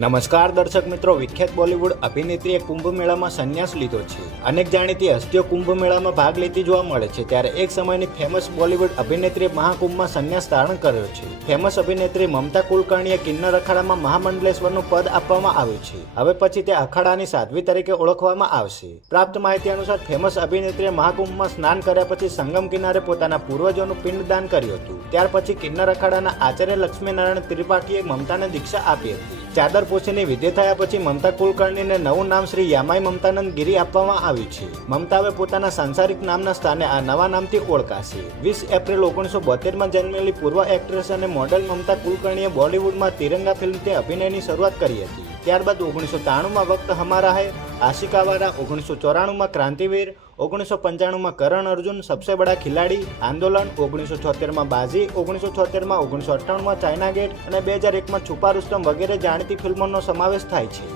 નમસ્કાર દર્શક મિત્રો, વિખ્યાત બોલિવૂડ અભિનેત્રીએ કુંભ મેળામાં સંન્યાસ લીધો છે. અનેક જાણીતી હસ્તીઓ કુંભ મેળામાં ભાગ લેતી જોવા મળે છે. ત્યારે એક સમયની ફેમસ બોલિવૂડ અભિનેત્રીએ મહાકુંભમાં સંન્યાસ ધારણ કર્યો છે. ફેમસ અભિનેત્રી મમતા કુલકર્ણીએ કિન્નર અખાડામાં મહામંડલેશ્વરનું પદ આપવામાં આવ્યું છે. હવે પછી તે અખાડાની સાધ્વી તરીકે ઓળખવામાં આવશે. પ્રાપ્ત માહિતી અનુસાર, ફેમસ અભિનેત્રીએ મહાકુંભમાં સ્નાન કર્યા પછી સંગમ કિનારે પોતાના પૂર્વજોનું પિંડદાન કર્યું હતું. ત્યાર પછી કિન્નર અખાડાના આચાર્ય લક્ષ્મીનારાયણ ત્રિપાઠીએ મમતાને દીક્ષા આપી હતી. ચાદર પોછીની વિધે થયા પછી મમતા કુલકર્ણીને નવું નામ શ્રી યામાઈ મમતાનંદ ગિરી આપવામાં આવ્યું છે. મમતા હવે પોતાના સાંસારિક નામના સ્થાને આ નવા નામથી ઓળખાશે. વીસ એપ્રિલ ઓગણીસો બોતેરમાં જન્મેલી પૂર્વ એક્ટ્રેસ અને મોડલ મમતા કુલકર્ણીએ બોલિવૂડમાં તિરંગા ફિલ્મથી અભિનયની શરૂઆત કરી હતી. ત્યારબાદ ઓગણીસો ત્રાણુંમાં વક્ત હમારા હૈ આશિકાવારા ઓગણીસો ચોરાણુંમાં ક્રાંતિવીર, ઓગણીસો પંચાણુંમાં કરણ અર્જુન, સબસે બડા ખિલાડી, આંદોલન, ઓગણીસો છોતેરમાં બાઝી ઓગણીસો છોતેરમાં ઓગણીસો અઠ્ઠાણુંમાં ચાઇના ગેટ અને બે હજાર એકમાં છુપા રુસ્તમ વગેરે જાણીતી ફિલ્મોનો સમાવેશ થાય છે.